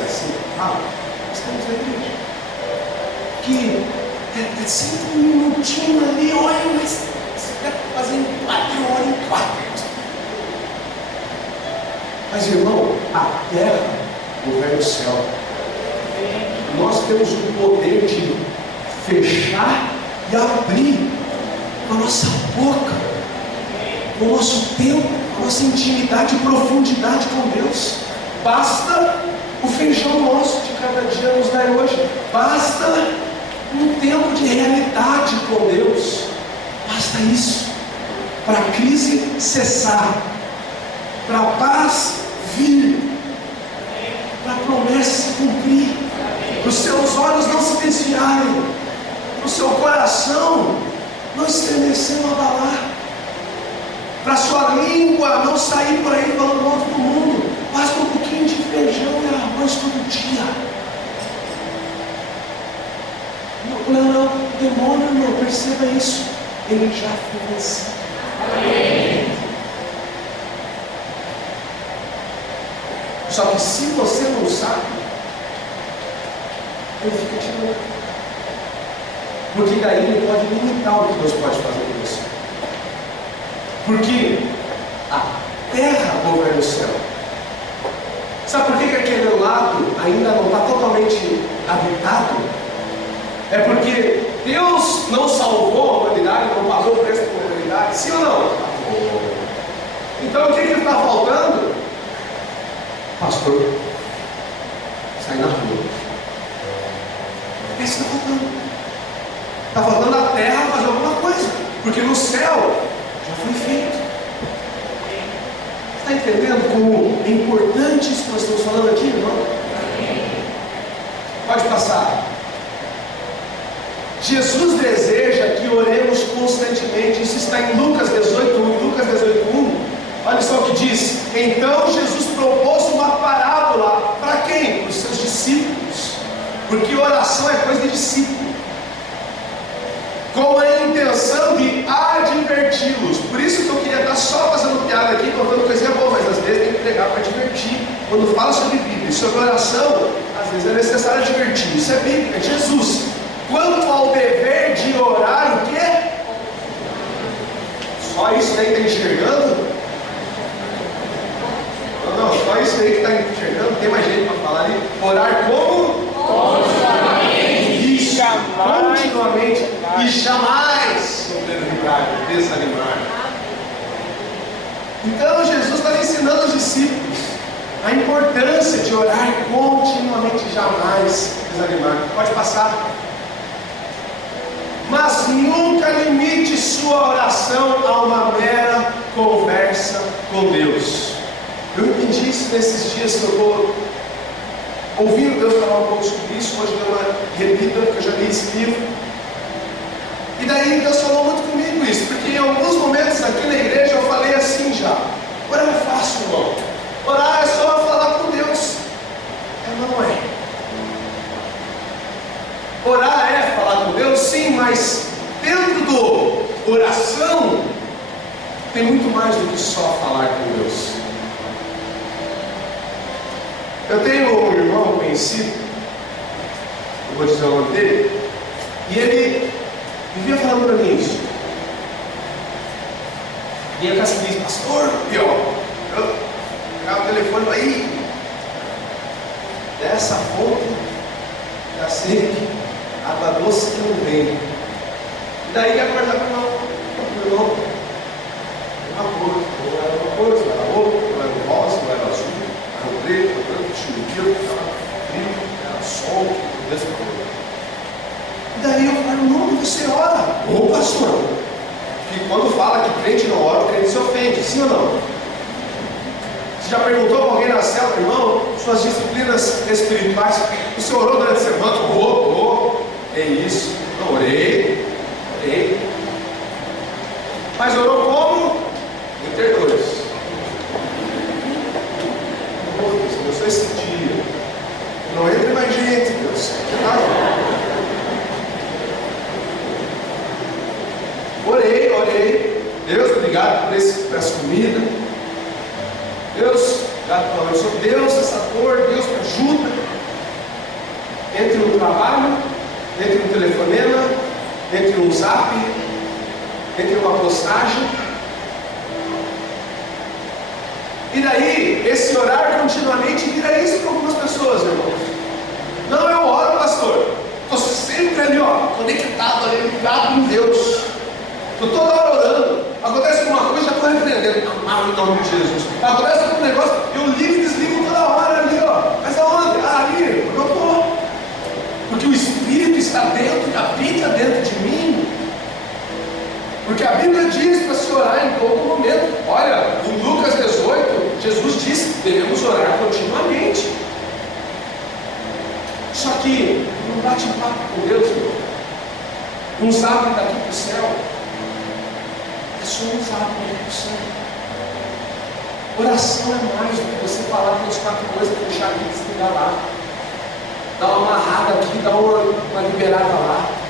é assim, fala, nós temos a igreja. Que é sempre um minutinho ali, olha, mas você quer fazer em 4 horas em 4. Mas irmão, a terra governa o céu. Nós temos o poder de fechar e abrir com a nossa boca, com o nosso tempo, com a nossa intimidade e profundidade com Deus. Basta o feijão nosso de cada dia nos dar hoje. Basta um tempo de realidade com Deus. Basta isso para a crise cessar, para a paz vir, para a promessa se cumprir, para os seus olhos não se desviarem, para o seu coração não estremecer, não abalar, para a sua língua não sair por aí falando mal do mundo. Basta um pouquinho de feijão e arroz todo dia. Não, o demônio não, perceba isso, ele já foi vencido. Só que se você não sabe, ele fica te louco. Porque daí ele pode limitar o que Deus pode fazer com você. Porque a terra governa o céu. Sabe por que aquele lado ainda não está totalmente habitado? É porque Deus não salvou a humanidade, não pagou o preço da humanidade, sim ou não? Então o que está faltando? Pastor, sai na rua. É isso que está faltando. Está faltando a terra fazer alguma coisa, porque no céu já foi feito. Está entendendo como é importante isso que nós estamos falando aqui, irmão? Pode passar. Jesus deseja que oremos constantemente. Isso está em Lucas 18:1. Lucas 18:1. Olha só o que diz. Então Jesus propôs uma parábola para quem? Para os seus discípulos. Porque oração é coisa de discípulo. Com a intenção de adverti-los. Por isso que eu queria estar só fazendo piada aqui, contando coisinha boa, mas às vezes tem que pregar para advertir. Quando fala sobre Bíblia e sobre oração, às vezes é necessário advertir. Isso é Bíblia, é Jesus. Quanto ao dever de orar, o quê? Só isso aí está enxergando? Não, só isso aí que está enxergando, tem mais gente para falar ali. Orar como? Continuamente. Continuamente. E jamais desanimar. Então Jesus está ensinando os discípulos a importância de orar continuamente, jamais desanimar. Pode passar. Mas nunca limite sua oração a uma mera conversa com Deus. Eu entendi isso nesses dias que eu estou ouvindo Deus falar um pouco sobre isso. Hoje deu uma relida, porque eu já li esse livro. E daí Deus falou muito comigo isso, porque em alguns momentos aqui na igreja eu falei assim já: orar é fácil, irmão. Orar é só falar com Deus. Não é. Orar é falar com Deus, sim, mas dentro do oração tem muito mais do que só falar com Deus. Eu tenho um irmão conhecido, eu vou dizer o nome dele, e ele vivia falando para mim isso. Vinha com as crises, pastor, eu pegava o telefone aí, dessa fonte da sede, água doce que não vem. E daí ia acordar com o irmão, ou era uma coisa, ou era outra, ou era rosa, ou era azul, era o preto, o branco, estava frio, era sol, desse color. E daí eu falo: não, você ora. Ô pastor, que quando fala que crente não ora, o crente se ofende, sim ou não? Você já perguntou para alguém na célula: irmão, suas disciplinas espirituais, o senhor orou durante a semana? Orou. É isso, não orei. Mas orou como? Interdores. Eu sou esse dia. Não entre mais gente, Deus. Orei. Deus, obrigado por essa comida. Deus, obrigado pela oração. Deus, essa dor, Deus me ajuda. entre um trabalho, entre um telefonema, entre um zap, entre uma postagem. E daí, esse orar continuamente vira isso para algumas pessoas, irmãos. Não, eu oro, pastor. Estou sempre ali, conectado, ali, ligado em Deus. Estou toda hora orando. Acontece alguma coisa, já estou repreendendo. Amado em nome de Jesus. Acontece algum negócio, eu ligo e desligo toda hora ali, Mas aonde? Ali, eu estou. Porque o Espírito está dentro, habita dentro de mim. Porque a Bíblia diz para se orar em todo momento. Olha, em Lucas 18, Jesus disse que devemos orar continuamente. Só que não bate papo com Deus, irmão. Um zap daqui para o céu. É só um zap daqui para o céu. Oração é mais do que você falar 24 coisas, fechar aqui e desligar lá. Dá uma amarrada aqui, dá uma liberada lá.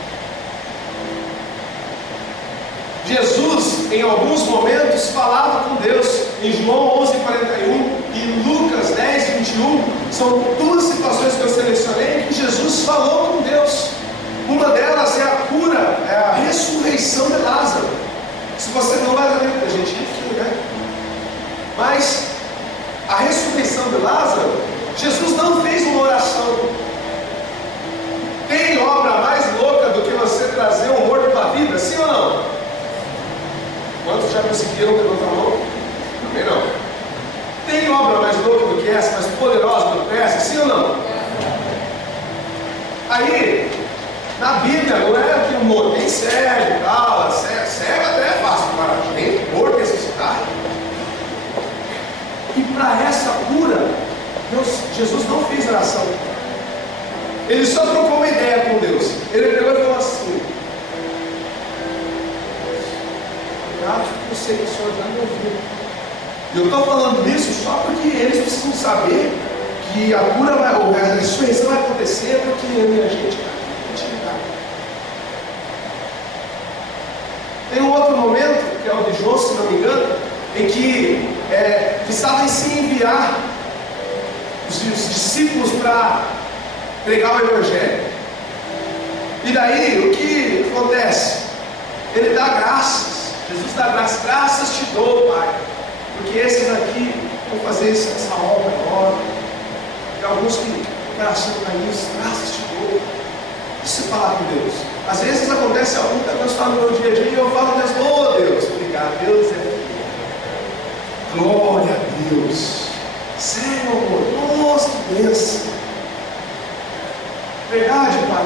Jesus, em alguns momentos, falava com Deus. Em João 11:41 e Lucas 10:21, são duas situações que eu selecionei que Jesus falou com Deus. Uma delas é a cura, é a ressurreição de Lázaro. Se você não vai ler, a gente enfim, né? Mas a ressurreição de Lázaro, Jesus não fez uma oração. Tem obra mais louca do que você trazer um morto para a vida? Sim ou não? Quantos já conseguiram levantar a mão? Também não. Tem obra mais louca do que essa, mais poderosa do que essa? Sim ou não? Aí, na Bíblia, não é que o morto tem cego, tal, cego até é fácil, para nem morto necessitar. E para essa cura, Jesus não fez oração. Ele só trocou uma ideia com Deus. Ele pegou e falou assim: eu sei que o Senhor já me ouviu. E eu estou falando isso só porque eles precisam saber que a cura vai, ou a ressurreição vai acontecer, porque eu e a gente vai continuar. Tem um outro momento, que é o de João, se não me engano, em que estava em se enviar os discípulos para pregar o Evangelho. E daí, o que acontece? Ele dá graças. Jesus dá graças te dou, Pai, porque esses aqui vão fazer essa obra agora. Tem alguns que o coração está nisso, graças te dou. Isso é falar com Deus. Às vezes acontece algo que Deus fala no meu dia a dia e eu falo a Deus: oh Deus, obrigado, Deus é fiel. Glória a Deus. Sério, amor, nossa, que bênção. Verdade, Pai,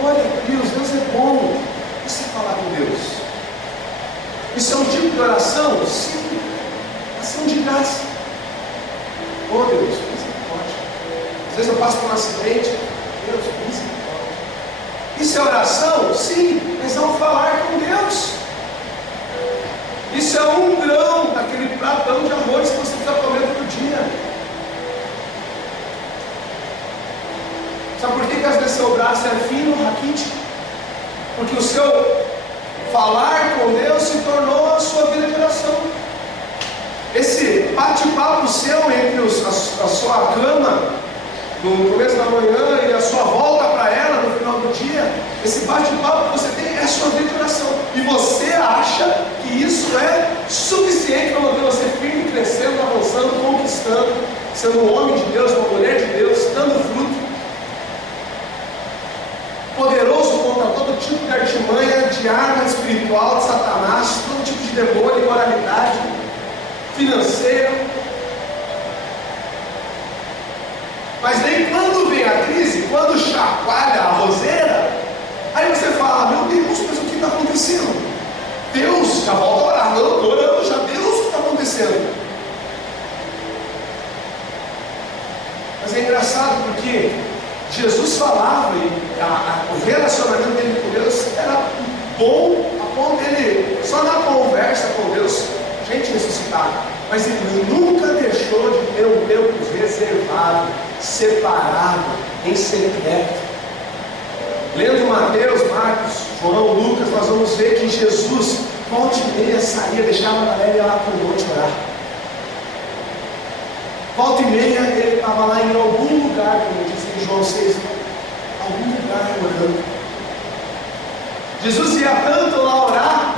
glória a Deus, Deus é bom. Isso é falar com Deus. Isso é um tipo de oração? Sim. Ação de graça. Oh Deus, misericórdia. Às vezes eu passo por um acidente. Deus, misericórdia. Isso é oração? Sim. Mas não falar com Deus. Isso é um grão daquele pratão de arroz que você precisa comer todo dia. Sabe por que às vezes seu braço é fino, raquítico? Porque o seu falar com Deus se tornou a sua vida de oração. Esse bate-papo seu entre a sua cama no começo da manhã e a sua volta para ela no final do dia, esse bate-papo que você tem é a sua vida de oração. E você acha que isso é suficiente para manter você firme, crescendo, avançando, conquistando, sendo um homem de Deus, uma mulher de Deus, dando fruto, poderoso contra todo tipo de artimanha, de arma espiritual de Satanás, todo tipo de demônio, imoralidade, financeiro. Mas daí quando vem a crise, quando chacoalha a roseira, aí você fala: meu Deus, mas o que está acontecendo? Deus, já volta a orar, não, estou orando já, Deus, o que está acontecendo? Mas é engraçado porque Jesus falava e o relacionamento dele com Deus era bom a ponto dele, só na conversa com Deus, gente ressuscitada, mas ele nunca deixou de ter um tempo reservado, separado, em secreto. Lendo Mateus, Marcos, João, Lucas, nós vamos ver que Jesus, volta e meia, saía, deixava a galera ir lá para o monte orar. Volta e meia, ele estava lá em algum lugar, como diz em João 6, Jesus ia tanto lá orar,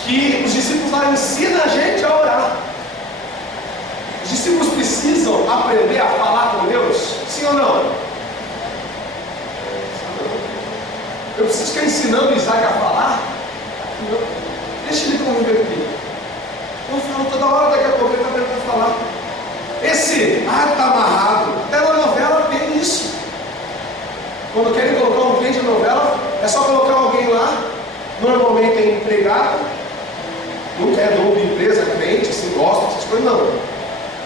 que os discípulos lá ensinam a gente a orar. Os discípulos precisam aprender a falar com Deus? Sim ou não? Eu preciso ficar ensinando Isaac a falar? Não. Deixa ele conviver comigo. Eu falo toda hora, daqui a pouco ele está tentando falar. Esse está amarrado. Até na novela tem isso. Quando querem colocar um cliente na novela, é só colocar alguém lá. Normalmente é empregado, nunca é dono de empresa, cliente, assim, gosta dessas coisas, não.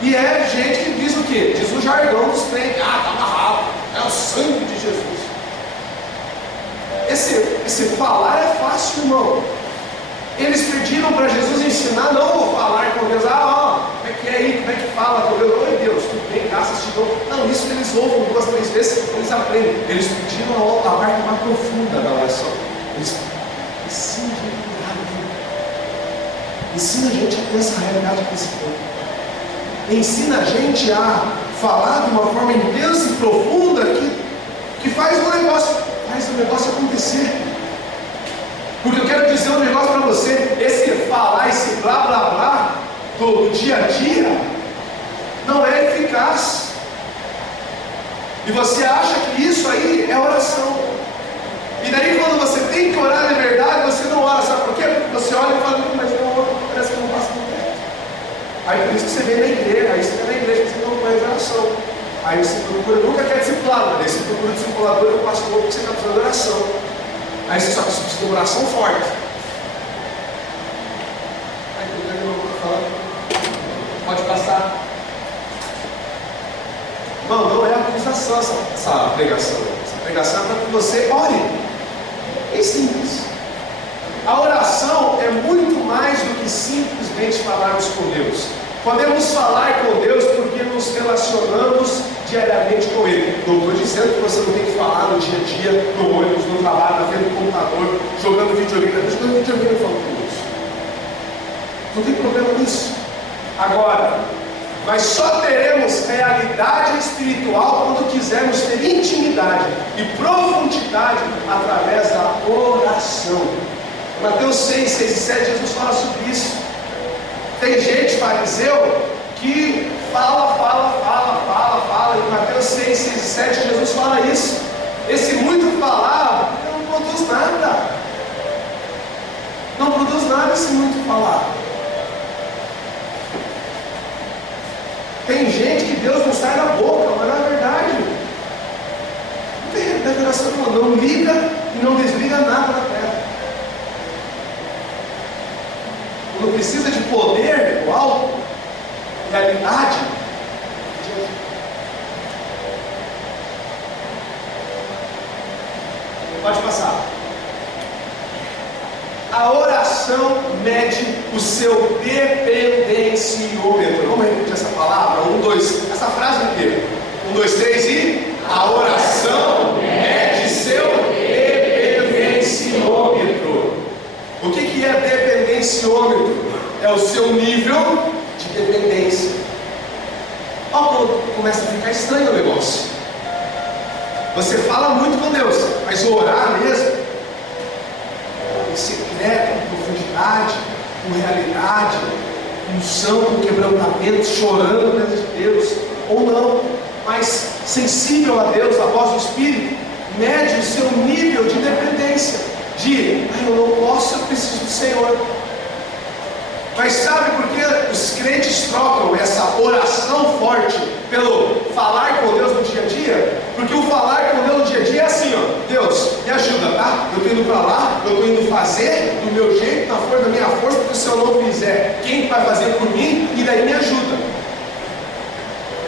E é gente que diz o quê? Diz o jargão dos crentes. Está amarrado. É o sangue de Jesus. Esse falar é fácil, irmão. Eles pediram para Jesus ensinar, não vou falar com Deus. Como é que é aí? Como é que fala com Deus? Oi Deus, tudo bem, graças te dou. Não, isso eles ouvem 2, 3 vezes, eles aprendem. Eles pediram a parte mais profunda da oração. Eles ensinam a gente a orar. Ensina a gente a ter essa realidade desse tempo. Ensina a gente a falar de uma forma intensa e profunda que faz o negócio acontecer. Porque eu quero dizer um negócio para você: esse falar, esse blá blá blá do dia a dia não é eficaz. E você acha que isso aí é oração. E daí quando você tem que orar de verdade, você não ora. Sabe por quê? Porque você olha e fala, mas parece que eu não passo por perto. Aí por isso que você vem na igreja, aí você está na igreja, você não conhece oração. Aí você procura, nunca quer discipulado, aí você procura o discipulador e o pastor porque você está precisando de oração. Aí você só precisa de uma oração forte. Aí eu estou falando, pode passar. Não é acusação essa pregação. Essa pregação é para que você ore. É simples. A oração é muito mais do que simplesmente falarmos com Deus. Podemos falar com Deus porque nos relacionamos diariamente com Ele. Não estou dizendo que você não tem que falar no dia a dia, no ônibus, no trabalho, na frente do computador, jogando videogame. Jogando videogame eu falo com Deus. Não tem problema nisso. Agora, nós só teremos realidade espiritual quando quisermos ter intimidade e profundidade através da oração. Mateus 6, 6 e 7, Jesus fala sobre isso. Tem gente, fariseu, que fala. Em Mateus 6, 6 e 7, Jesus fala isso. Esse muito falar não produz nada. Não produz nada esse muito falar. Tem gente que Deus não sai da boca, mas na verdade não tem revelação, não liga e não desliga nada na terra. Quando precisa de poder do alto, realidade, pode passar. A oração mede o seu dependenciômetro. Vamos repetir essa palavra? 1, 2. Essa frase inteira. 1, 2, 3 e... A oração mede seu dependenciômetro. O que é dependenciômetro? É o seu nível de dependência. Olha quando começa a ficar estranho o negócio. Você fala muito com Deus, mas orar mesmo, em secreto, com profundidade, com realidade, com unção, com quebrantamento, chorando diante de Deus, ou não, mas sensível a Deus, a voz do Espírito, mede o seu nível de dependência, eu não posso, eu preciso do Senhor. Mas sabe por que os crentes trocam essa oração forte pelo falar com Deus no dia a dia? Porque o falar com Deus no dia a dia é assim, Deus, me ajuda, tá? Eu estou indo para lá, eu estou indo fazer do meu jeito, na força da minha força, porque se eu não fizer, quem vai fazer por mim? E daí me ajuda.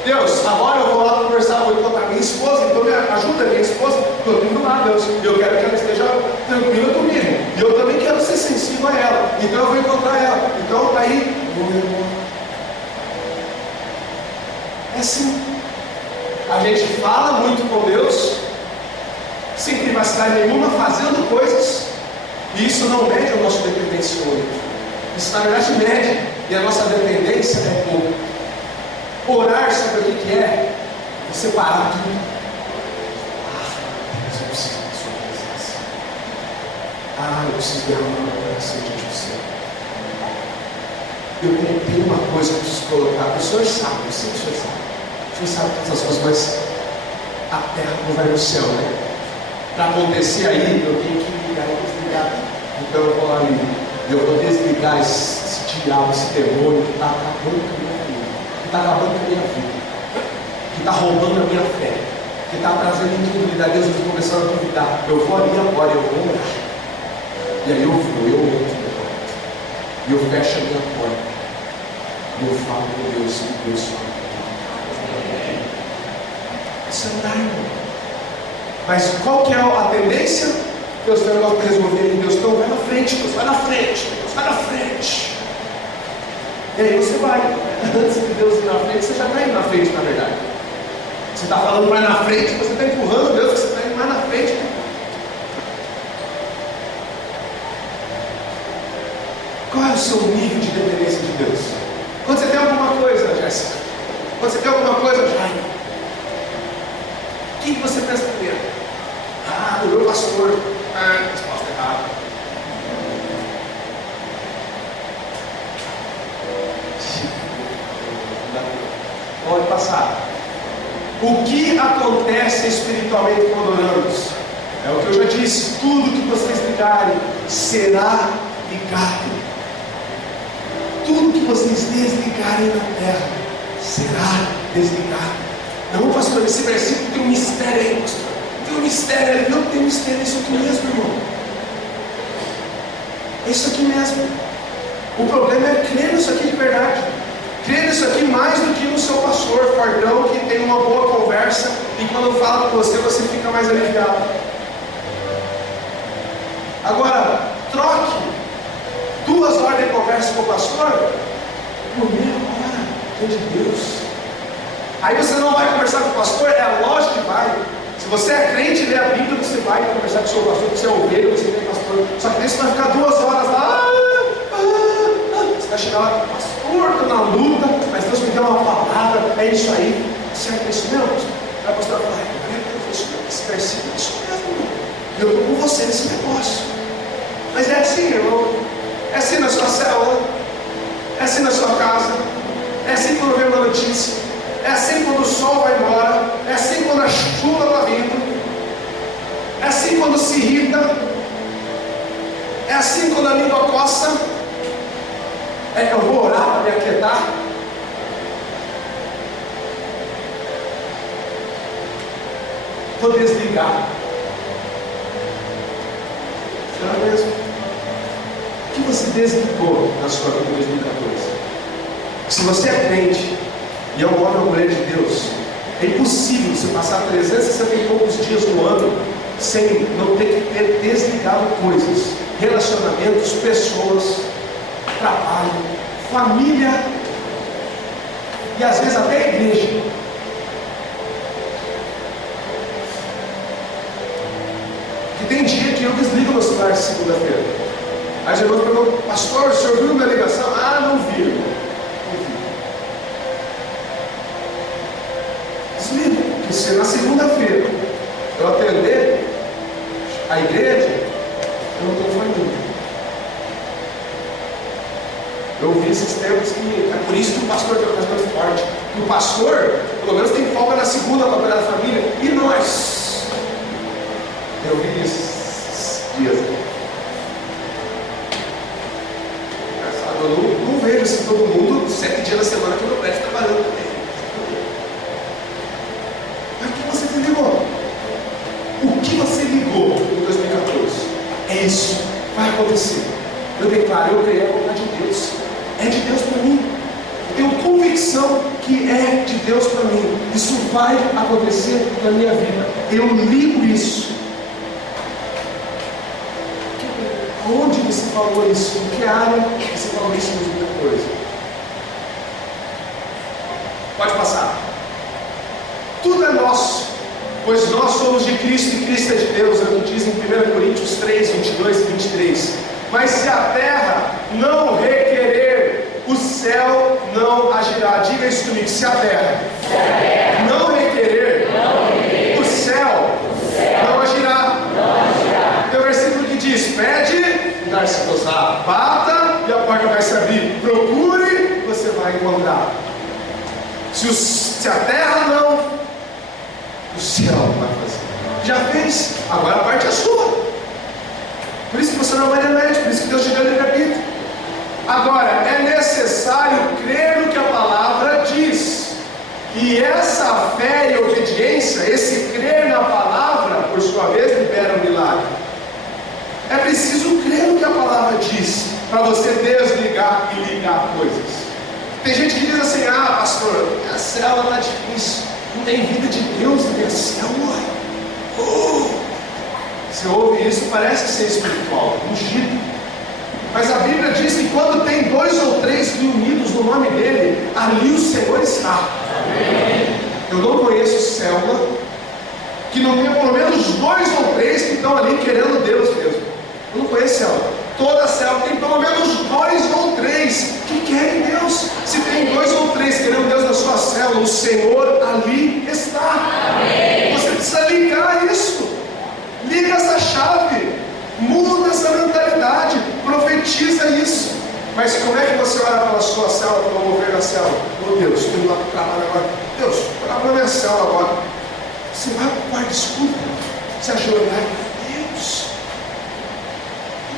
Deus, agora eu vou lá conversar, vou encontrar minha esposa, então me ajuda minha esposa, eu estou indo lá, Deus, eu quero que ela esteja tranquila comigo, e eu também quero ser sensível a ela, então eu vou encontrar ela, então aí, é assim, a gente fala muito com Deus, sem privacidade nenhuma, fazendo coisas, e isso não mede o nosso dependenciômetro, isso na verdade mede, e a nossa dependência é pouco. Orar, sabe o que é? Você parar tudo. Deus, eu preciso da sua presença. Eu preciso derramar meu coração diante do Senhor. Eu tenho uma coisa que eu preciso colocar. O Senhor sabe, eu sei que o Senhor sabe. O Senhor sabe todas as coisas, mas a terra não vai no céu, né? Para acontecer aí, eu tenho que ligar e desligar. Então eu vou ali, eu vou desligar esse diabo, esse demônio que está acabando com a minha vida, que está acabando com a minha vida, que está roubando a minha fé, que está trazendo incredulidade. Deus está começando a duvidar. Eu vou ali agora, eu vou orar. E aí eu vou, eu entro no quarto, e eu fecho a minha porta, e eu falo com Deus, e Deus fala. Isso é orar, irmão. Mas qual que é a tendência? Deus tem algo para resolver ali. Deus, então vai na frente, Deus, vai na frente, Deus, vai na frente. E aí você vai. Antes de Deus ir na frente, você já está indo na frente, na verdade. Você está falando vai na frente, você está empurrando Deus, você está indo mais na frente. Qual é o seu nível de dependência de Deus? Quando você tem alguma coisa, Jéssica, quando você tem alguma coisa, Jaime, o que você pensa primeiro? Do meu pastor. Resposta errada. Pode passar. O que acontece espiritualmente quando oramos? É o que eu já disse. Tudo que vocês ligarem será ligado. Tudo que vocês desligarem na terra será desligado. Não, pastor, esse versículo tem um mistério aí, pastor. Tem um mistério ali. Não tem mistério, é isso aqui mesmo, irmão. É isso aqui mesmo. O problema é crer nisso aqui de verdade. Crer nisso aqui mais do que no seu pastor fardão, que tem uma boa conversa e quando fala com você, você fica mais aliviado. Agora, troque 2 horas de conversa com o pastor por meia hora diante de Deus. Aí você não vai conversar com o pastor? É lógico que vai. Se você é crente e lê a Bíblia, você vai conversar com o seu pastor, você é ovelha, você tem pastor. Só que daí você vai ficar 2 horas lá. Você vai chegar lá, pastor, estou na luta, mas Deus me deu uma palavra, é isso aí. Certo, é isso mesmo? Aí o pastor vai falar, é isso mesmo, esse versículo é isso mesmo. Eu estou com você nesse negócio. Mas é assim, irmão. É assim na sua célula, é assim na sua casa, é assim quando vem uma notícia, é assim quando o sol vai embora, é assim quando a chuva está vindo, é assim quando se irrita, é assim quando a língua coça. Eu vou orar para me aquietar. Vou desligar. Será mesmo? O que você desligou na sua vida em 2014? Se você é crente e é um homem ou mulher de Deus, é impossível você passar 360 e poucos dias no ano sem não ter que ter desligado coisas, relacionamentos, pessoas, trabalho, família e às vezes até a igreja. Que tem dia que eu desligo meu celular de segunda-feira. Aí os irmãos perguntam, pastor, o senhor viu minha ligação? Não vi, irmão. Não vi. Desliga, porque se na segunda-feira eu atender a igreja, eu não tenho família. Eu ouvi esses tempos que é por isso que o pastor tem uma coisa mais forte. E o pastor, pelo menos, tem folga na segunda para cuidar da família. E nós? Eu ouvi isso esses dias. Eu não vejo assim todo mundo 7 dias na semana que eu não presto trabalhando também. Mas o que você desligou? O que você ligou em 2014? É isso. Vai acontecer. Eu declaro, eu creio, é a vontade de Deus. É de Deus para mim. Eu tenho convicção que é de Deus para mim. Isso vai acontecer na minha vida. Eu ligo isso. Onde você falou isso? Em que área você falou isso em 2014? Pode passar. Tudo é nosso, pois nós somos de Cristo e Cristo é de Deus, é o que diz em 1 Coríntios 3, 22 e 23. Mas se a terra não requerer, o céu não agirá. Diga isso comigo, se a terra não requerer, o céu não agirá. Tem um versículo que diz, pede orar. Se a terra não, o céu vai fazer. Já fez, agora a parte é sua. Por isso que você não é marionete, por isso que Deus te deu livre-arbítrio. Agora, é necessário crer no que a palavra diz. E essa fé e obediência, esse crer na palavra, por sua vez, libera um milagre. É preciso crer no que a palavra diz, para você desligar e ligar coisas. Tem gente que diz assim: ah, pastor, minha célula está difícil, não tem vida de Deus na minha célula. Você ouve isso, parece ser espiritual, ungido. Mas a Bíblia diz que quando tem 2 ou 3 reunidos no nome dele, ali o Senhor está. Eu não conheço célula que não tenha pelo menos 2 ou 3 que estão ali querendo Deus mesmo. Eu não conheço célula. Toda célula tem pelo menos 2 ou 3 que querem Deus. Se tem 2 ou 3 querendo Deus na sua célula, o Senhor ali está. Você precisa ligar isso. Liga essa chave. Muda essa mentalidade. Profetiza isso. Mas como é que você ora pela sua célula, pelo mover da célula? Meu Deus, estou indo lá para o trabalho agora. Deus, ora pela minha célula agora. Você vai para o quarto escuro, você ajoelhar. Deus,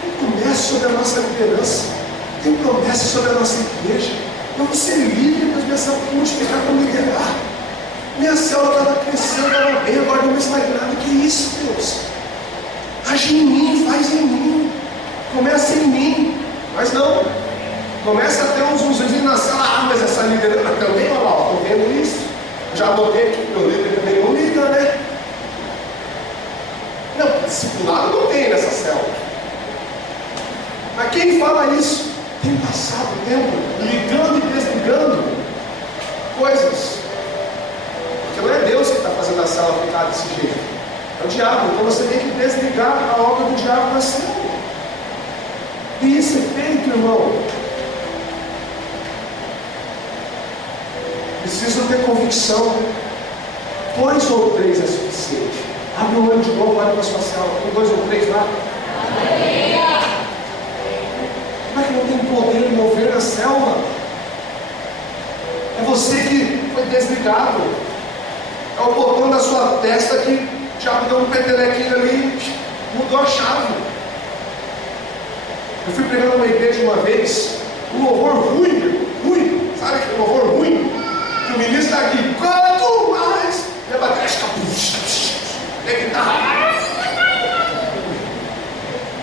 tem promessa sobre a nossa liderança, tem promessa sobre a nossa igreja. Eu vou ser livre, mas minha célula vai multiplicar para liderar. Minha célula estava crescendo, estava bem, agora não mais nada. Que isso, Deus? Age em mim, faz em mim, começa em mim. Mas não, começa a ter uns zunzinhos na célula. Ah, mas essa liderança também, olha lá, estou vendo isso. Já botei aqui, meu líder também não liga, né? Não, discipulado não tem nessa célula. Mas quem fala isso tem passado o tempo ligando e desligando coisas. Porque não é Deus que está fazendo a célula ficar desse jeito, é o diabo. Então você tem que desligar a obra do diabo na célula. E isso é feito, irmão. Preciso ter convicção. 2 ou 3 é suficiente. Abre o olho de novo, olha para a sua célula. Tem 2 ou 3 lá? Como é que não tem poder de mover na célula? É você que foi desligado. É o botão da sua testa que já deu um petelequinho ali e mudou a chave. Eu fui pregando uma igreja uma vez, um louvor ruim, sabe aquele louvor ruim? Que o ministro está aqui, quanto mais, e a bateria e a guitarra.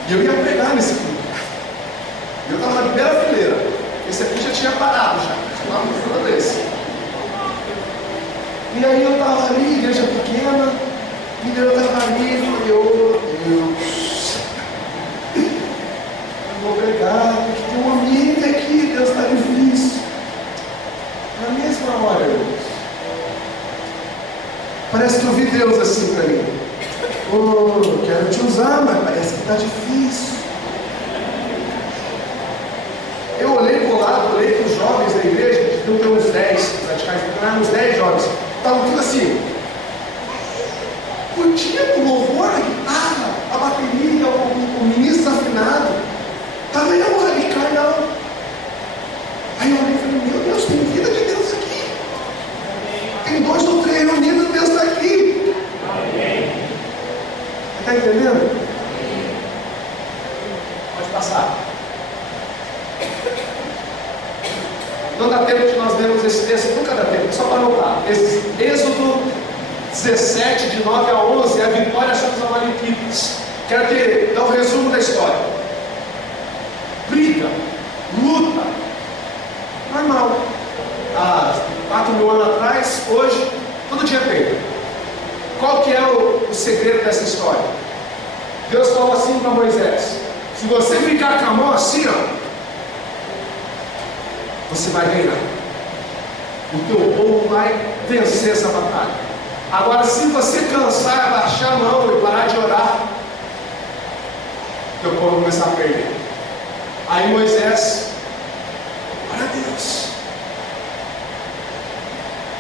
E eu ia pregar nesse culto. E eu estava na primeira fileira. Esse aqui já tinha parado, já estava no fundo desse. E aí eu estava ali, igreja pequena, e eu estava ali e falei: oh Deus, vou pregar, porque tem uma amiga aqui, Deus está difícil. Na mesma hora, irmãos, parece que eu vi Deus assim para mim: oh, quero te usar, mas parece que está difícil. Eu olhei para o lado, olhei para os jovens da igreja, que tem uns 10 radicais, uns 10 jovens, estavam tudo assim, curtindo o louvor, a guitarra, a bateria, o ministro afinado. Estava eu radical, não. Aí eu olhei e falei: meu Deus, tem vida de Deus aqui. Tem 2 ou 3 reunidos, Deus está aqui. Está entendendo? Pode passar. Não dá tempo de nós lermos esse texto, nunca dá tempo, só para anotar. Êxodo 17, de 9 a 11, é a vitória sobre os amalequitas. Quero que dê um resumo da história. Briga, luta, normal. Há 4.000 anos atrás, hoje, todo dia tem. Qual que é o segredo dessa história? Deus falou assim para Moisés: se você ficar com a mão assim, ó, você vai ganhar. O teu povo vai vencer essa batalha. Agora, se você cansar, abaixar a mão e parar de orar, o teu povo vai começar a perder. Aí Moisés, olha a Deus.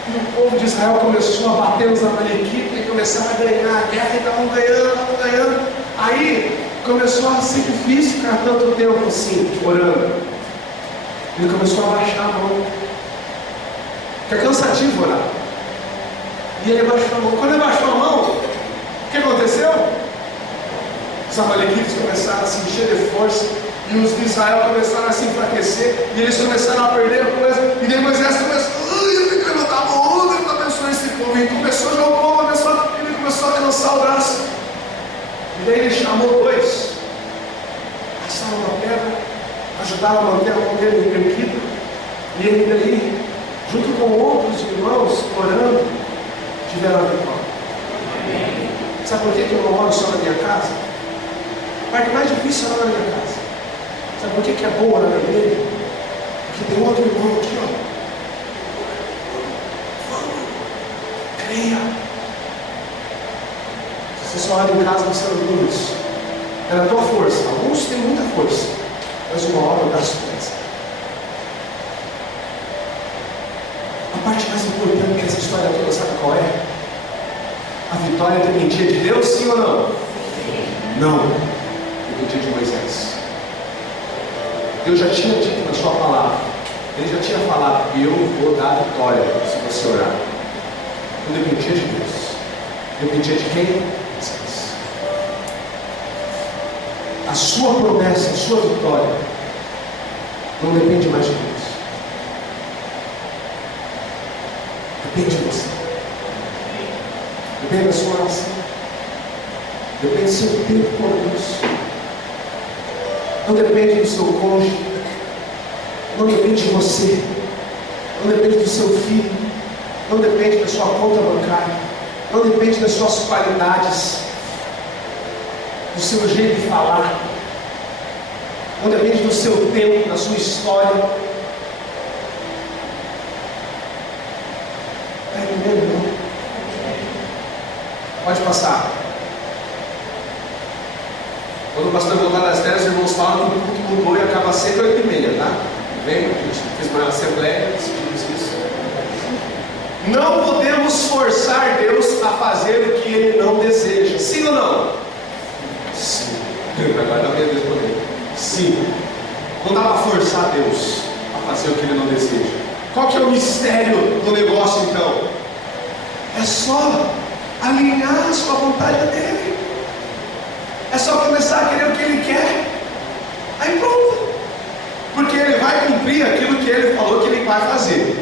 E o povo de Israel começou a bater nos amalequitas e começaram a ganhar a guerra, e estavam ganhando. Aí começou a ser difícil ficar tanto tempo assim, orando. Ele começou a baixar a mão. que é cansativo orar. E ele abaixou a mão. Quando ele abaixou a mão, o que aconteceu? Os amalequitas começaram a se encher de força, e os de Israel começaram a se enfraquecer, e eles começaram a perder a coisa, e daí Moisés começou, eu tenho que levantar a mão, ele abençoar esse povo, e começou já o povo a abençoar, e ele começou a cansar o braço, e daí ele chamou dois, passaram uma pedra, ajudaram a manter a mão dele erguida, e ele daí, junto com outros irmãos, orando, tiveram a vitória. Sabe por que eu não oro só na minha casa? A parte mais difícil é orar na minha casa. Sabe por que é bom orar na igreja? Porque tem outro irmão aqui, ó. Vamos, creia. Se você só ora em casa, você não tem isso. É na tua força. Alguns têm muita força, mas uma hora eu gasto essa. A parte mais importante dessa história toda, sabe qual é? A vitória dependia de Deus, sim ou não? Não, dependia de Moisés. Deus já tinha dito na sua palavra, Ele já tinha falado, eu vou dar a vitória se você orar. Não dependia de Deus, dependia de quem? Moisés. A sua promessa, a sua vitória não depende mais de Deus, depende de você. Depende da sua oração, depende do seu tempo com Deus, não depende do seu cônjuge, não depende de você, não depende do seu filho, não depende da sua conta bancária, não depende das suas qualidades, do seu jeito de falar, não depende do seu tempo, da sua história. Está entendendo, não? Pode passar. Quando o pastor voltar das férias, os irmãos falam que o culto mudou e acaba sempre 8h30, tá? Bem, a gente fez uma assembleia, decidimos isso. Não podemos forçar Deus a fazer o que Ele não deseja. Sim ou não? Sim. Agora dá para responder. Sim. Não dá para forçar Deus a fazer o que Ele não deseja. Qual que é o mistério do negócio então? É só alinhar a sua vontade dele. É só começar a querer o que ele quer. Aí pronto. Porque ele vai cumprir aquilo que ele falou que ele vai fazer.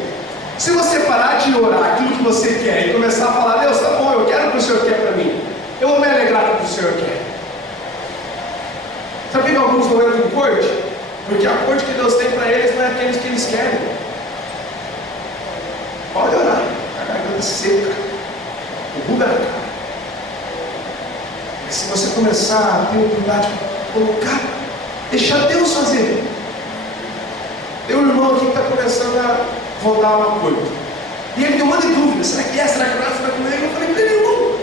Se você parar de orar aquilo que você quer e começar a falar, Deus, tá bom, eu quero o que o Senhor quer para mim, eu vou me alegrar com o que o Senhor quer. Sabe que alguns não entram em corte? Porque a corte que Deus tem para eles não é aqueles que eles querem. Pode orar, a garganta seca, o ruga na cara. Se você começar a ter oportunidade de colocar, deixar Deus fazer. Tem um irmão aqui que está começando a rodar uma coisa. E ele tem um monte de dúvidas. Será que é? Será que não é? Será que não é? Eu falei para ele, irmão,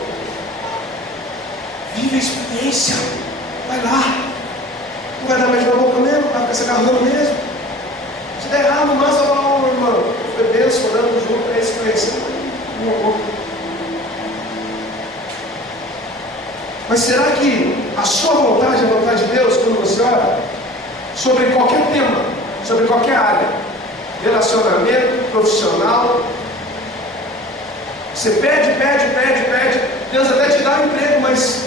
vive a experiência. Vai lá. Não vai dar mais na boca mesmo, vai ficar se agarrando mesmo. Se der errado, mas vai falar, oh, irmão, bebendo, chorando junto, é isso que eu ensino. Mas será que a sua vontade é a vontade de Deus quando você ora? Sobre qualquer tema, sobre qualquer área, relacionamento, profissional. Você pede, Deus até te dá um emprego, mas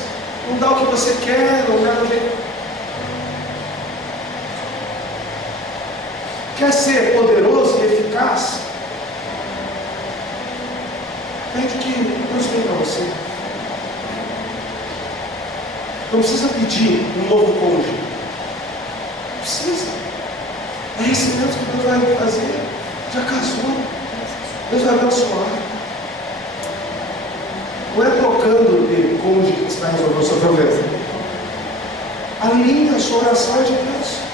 não dá o que você quer, não dá o jeito. Quer ser poderoso e eficaz? Pede o que Deus tem para você. Não precisa pedir um novo cônjuge. Não precisa. É esse mesmo que Deus vai fazer. Já casou. Deus vai abençoar. Não é trocando de cônjuge que você vai resolver o seu problema. Alinha a sua oração de Deus.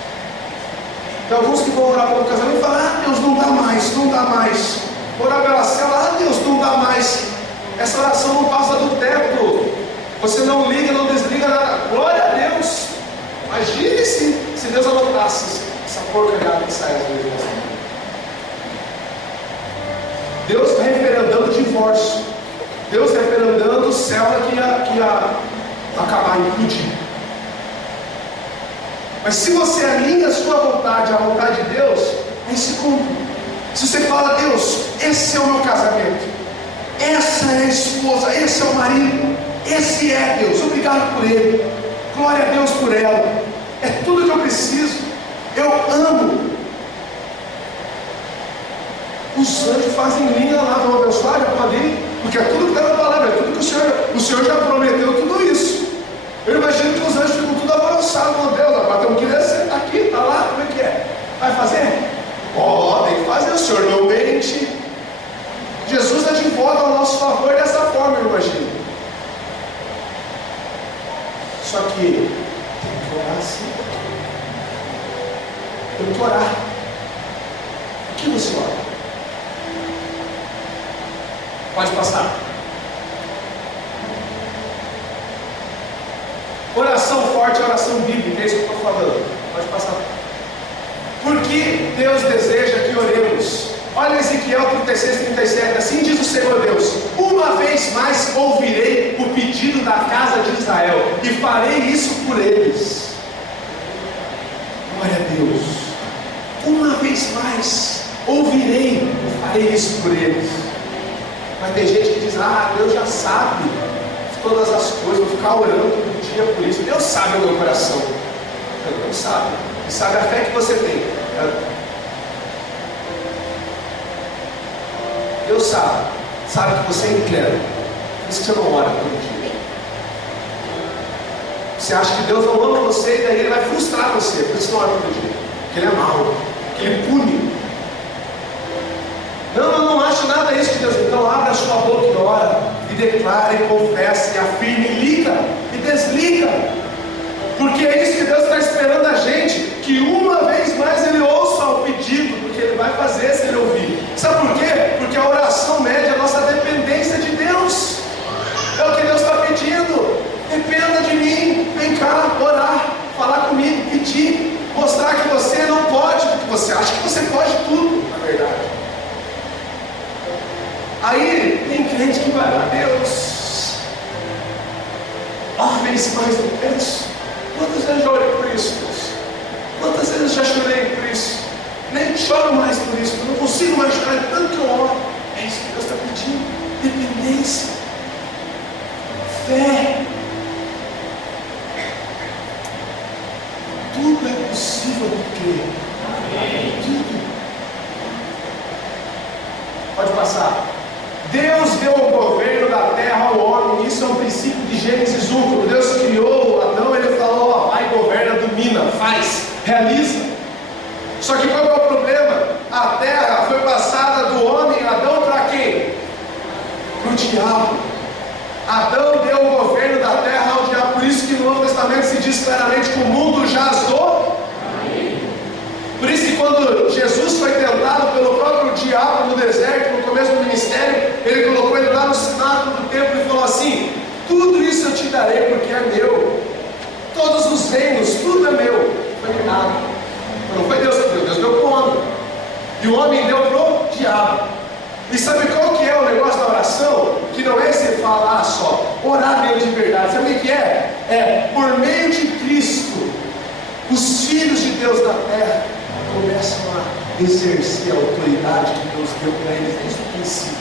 Tem alguns que vão orar pelo casamento e falam, ah, Deus, não dá mais, não dá mais. Orar pela célula, ah, Deus, não dá mais. Essa oração não passa do teto. Você não liga, não desliga nada. Glória a Deus. Imagine se Deus anotasse essa porcaria que sai às vezes. Deus está referendando divórcio. Deus está referendando célula que ia acabar implodir. Mas se você alinha a sua vontade à vontade de Deus, aí se cumpre. Se você fala, Deus, esse é o meu casamento, essa é a esposa, esse é o marido, esse é Deus, obrigado por ele, glória a Deus por ela, é tudo que eu preciso, eu amo. Os anjos fazem linha lá, vão abençoar, já pode ir, porque é tudo que está na palavra, é tudo que o Senhor já prometeu, tudo isso. Eu imagino que os anjos ficam tudo avançados, meu Deus, agora temos que descer, está aqui, está lá, como é que é? Vai fazer? Tem que fazer, o Senhor não mente. Jesus advoga ao nosso favor dessa forma, eu imagino. Só que tem que orar sim. Tem que orar. O que você ora? Pode passar. Oração forte é oração bíblica, é isso que eu estou falando. Pode passar. Porque Deus deseja que oremos. Olha Ezequiel 36, 37. Assim diz o Senhor Deus: uma vez mais ouvirei o pedido da casa de Israel e farei isso por eles. Glória a Deus. Uma vez mais ouvirei e farei isso por eles. Mas tem gente que diz: Deus já sabe todas as coisas, vou ficar orando todo dia por isso. Deus sabe o meu coração. Deus sabe. E sabe a fé que você tem. Deus sabe. Sabe que você é incrédulo. Por isso que você não ora todo dia. Você acha que Deus não ama você e daí Ele vai frustrar você. Por isso que não ora todo dia. Porque Ele é mau. Porque Ele pune. Não, eu não acho nada isso de Deus. Então abre a sua boca e ora, e declara, e confessa, e afirma, e liga, e desliga. Porque é isso que Deus está esperando a gente, que uma vez mais Ele ouça o pedido, porque Ele vai fazer se Ele ouvir. Sabe por quê? Porque a oração mede a nossa dependência de Deus. É o que Deus está pedindo. Dependa de mim, vem cá, orar, falar comigo, pedir, mostrar que você não pode, porque você acha que você pode tudo, na verdade. Aí tem crente que vai lá: Deus, uma vez mais eu penso. Quantas vezes já orei por isso, Deus? Quantas vezes já chorei por isso? Nem choro mais por isso, eu não consigo mais chorar, tanto que eu oro. É isso que Deus está pedindo: dependência, fé. Tudo é possível de crer. Tudo. Pode passar. Deus deu o governo da terra ao homem. Isso é um princípio de Gênesis 1. Quando Deus criou Adão, Ele falou: vai, governa, domina, faz, realiza. Só que qual é o problema? A terra foi passada do homem, Adão, para quem? Para o diabo. Adão deu o governo da terra ao diabo. Por isso que no Novo Testamento se diz claramente que o mundo jaz do. Por isso que quando Jesus foi tentado pelo próprio diabo no deserto, no começo do ministério, Ele colocou ele lá no cenáculo do templo e falou assim: tudo isso eu te darei porque é meu. Todos os reinos, tudo é meu. Foi me dado. Não foi Deus que deu, Deus deu para o homem. E o homem deu para o diabo. E sabe qual que é o negócio da oração? Que não é você falar só, orar mesmo de verdade. Sabe o que é? É por meio de Cristo, os filhos de Deus na terra começam a exercer a autoridade que Deus deu para eles desde o princípio.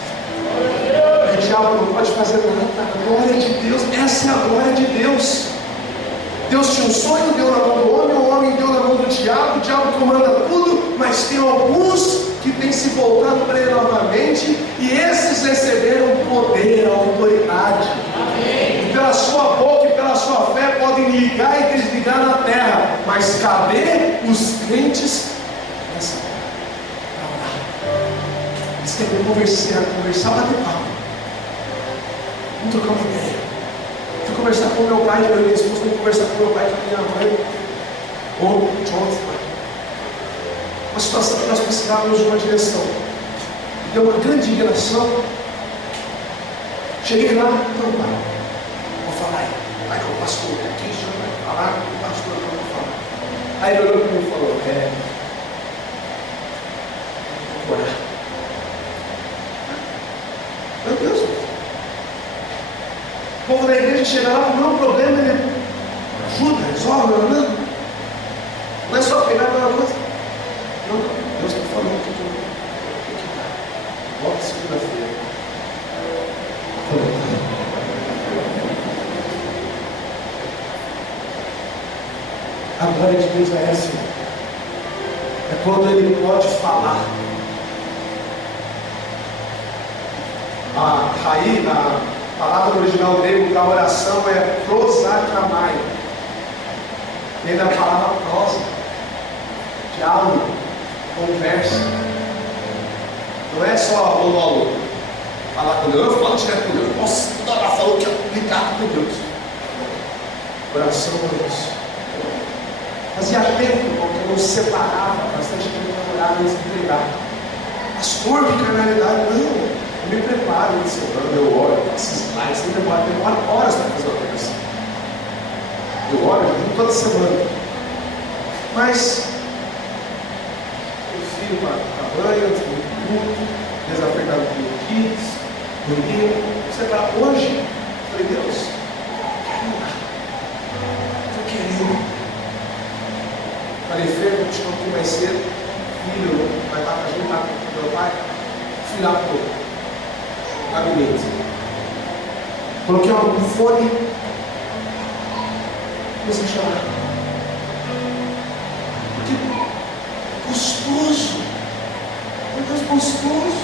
O diabo não pode fazer nada. A glória de Deus, essa é a glória de Deus. Deus tinha um sonho, deu na mão do homem, o homem deu na mão do diabo, o diabo comanda tudo, mas tem alguns que têm se voltado para Ele novamente, e esses receberam poder, autoridade. Amém. E pela sua boca e pela sua fé podem ligar e desligar na terra, mas cadê os crentes nessa terra? Eles querem conversar, bater papo, vamos trocar uma ideia. Fui conversar com meu pai, eu e minha esposa fui conversar com meu pai e com minha mãe, ou John, uma situação que nós precisávamos de uma direção. Deu uma grande indignação. Cheguei lá, então pai, vou falar aí, vai com o pastor, aqui o senhor vai falar com o pastor, que eu vou falar. Aí ele olhou para mim e falou: vou orar. Meu Deus, o povo da igreja chega lá, não é um problema, ele ajuda, resolve, não é só pegar uma coisa. Não, Deus está falando que A glória de Deus é essa. É quando Ele pode falar. A palavra original grego para oração é prosakramai. Vem da palavra prosa, diálogo, conversa. Não é só monólogo. Falar com Deus, eu falo direto com Deus. Nossa, toda hora falou que é complicado com Deus. Oração é isso. Fazia tempo que eu não separava bastante tempo para orar antes de pregar. Pastor de carnalidade, não. Eu me preparo na semana, eu oro, eu faço slides, sempre demora horas para fazer uma pregação. Eu oro toda semana. Mas eu filho para banho, antes do culto, desapertado com o kids, banheiro, separar. Hoje, eu falei, Deus, quero orar. Estou querendo. Falei, Fer, vou te chamar um pouquinho mais cedo. Filho, vai estar para a gente, tá com meu pai. Fui lá para o gabinete. Coloquei um fone. Comecei a chorar. Porque gostoso. Meu Deus, gostoso.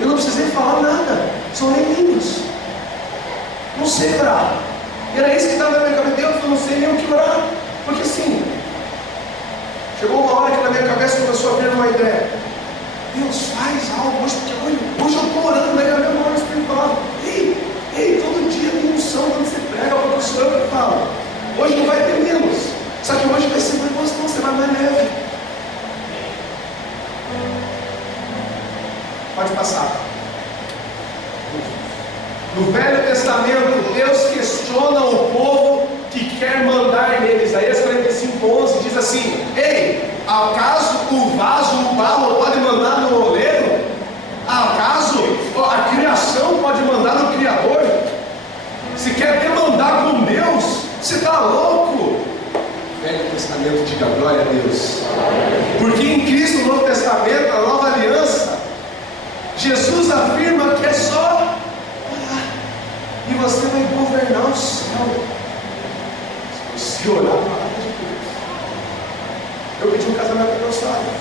Eu não precisei falar nada. São nem línguas. Não sei orar. E era isso que estava na minha cabeça. Deus, eu não sei nem o que orar. Porque assim, chegou uma hora que na minha cabeça começou a vir uma ideia. Deus, faz algo hoje, porque hoje eu estou orando, né? A minha hora espiritual. Ei, todo dia tem unção quando você prega, porque o Senhor fala. Hoje não vai ter menos. Só que hoje vai ser mais gostoso, você vai mais leve. Pode passar. No Velho Testamento, Deus questiona o povo que quer mandar neles. Isaías 45:11 diz assim: ei, acaso o vaso, o barro pode mandar no oleiro? Acaso a criação pode mandar no Criador? Se quer demandar com Deus, você está louco? Velho Testamento, diga glória a Deus. Porque em Cristo, no Novo Testamento, a nova aliança, Jesus afirma que é só orar e você vai governar o céu. Se você orar, a palavra de Deus. Eu pedi um casamento para meu sábio.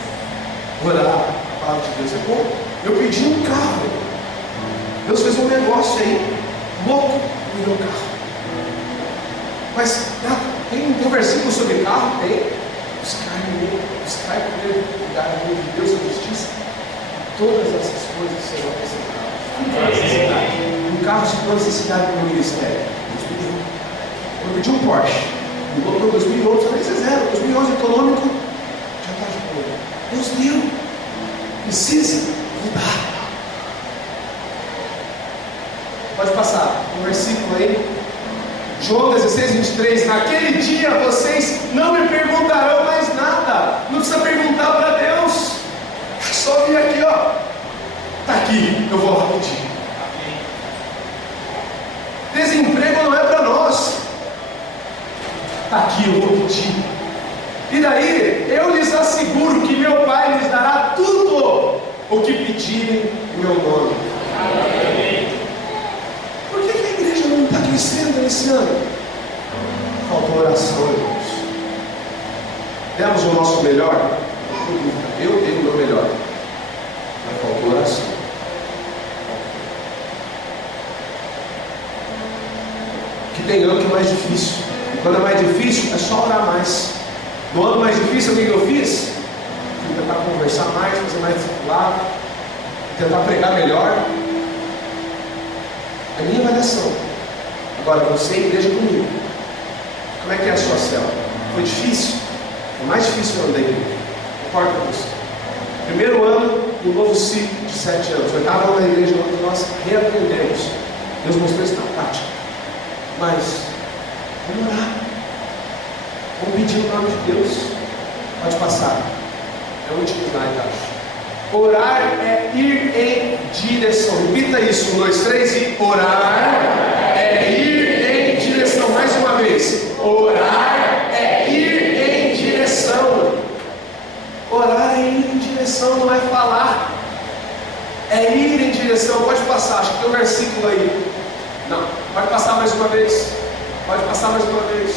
Orar, a palavra de Deus é bom. Eu pedi um carro. Deus fez um negócio aí, louco, no meu carro. Mas tem um versículo sobre carro? Tem. Buscar primeiro o lugar de Deus e a justiça. Todas essas coisas serão acrescentadas. Um carro se for necessidade para o ministério. Deus me deu. Eu pedi um Porsche. Me botou 2011, eu nem sei zero. 2011 econômico, já está de boa. Deus deu. Precisa mudar. Pode passar um versículo aí. João 16:23. Naquele dia vocês não me perguntarão mais nada. Não precisa perguntar para Deus. É só vir aqui, ó. Está aqui, eu vou rapidinho. Desemprego não é para nós. Está aqui, eu vou pedir. E daí, eu lhes asseguro que meu Pai lhes dará tudo o que pedirem em meu nome. Amém. Por que a igreja não está crescendo nesse ano? Faltou oração, irmãos. Demos o nosso melhor? Eu dei o meu melhor. Mas faltou oração. Que tem ano que é mais difícil. E quando é mais difícil, é só orar mais. No ano mais difícil, o que eu fiz? Fui tentar conversar mais, fazer mais discipulado, tentar pregar melhor. A minha avaliação. Agora, você, igreja, comigo. Como é que é a sua célula? Foi difícil? Foi mais difícil o ano da igreja. Concordo com você. Primeiro ano do novo ciclo de 7 anos. Eu estava na igreja onde nós reaprendemos. Deus mostrou isso na prática. Mas, vamos orar. Vamos pedir o nome de Deus. Pode passar. É o último slide, acho. Orar é ir em direção. Repita isso. 1, 2, 3 e orar é ir em direção. Mais uma vez. Orar é ir em direção. Orar é ir em direção, não é falar. É ir em direção. Pode passar, acho que tem um versículo aí. Não, pode passar mais uma vez. Pode passar mais uma vez.